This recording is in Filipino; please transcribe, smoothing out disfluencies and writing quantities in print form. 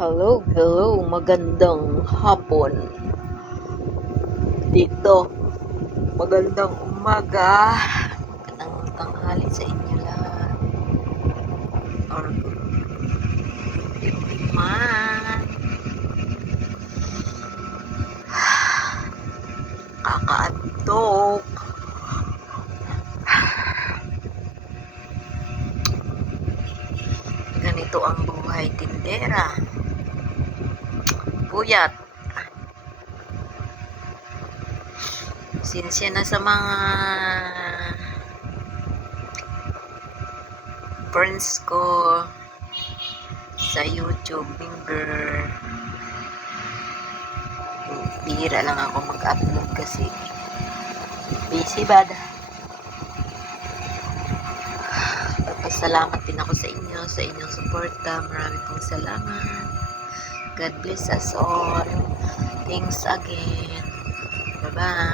Hello, magandang hapon dito. Magandang umaga, magandang tanghali sa inyo lahat. Or evening man. Kakaantok. Ganito ang buhay tindera. Puyat. Sinsya na sa mga friends ko sa YouTube member. Bihira lang ako mag-upload kasi busy bad. Salamat din ako sa inyo, sa inyong suporta. Maraming pong salamat. God bless us all. Thanks again. Bye-bye.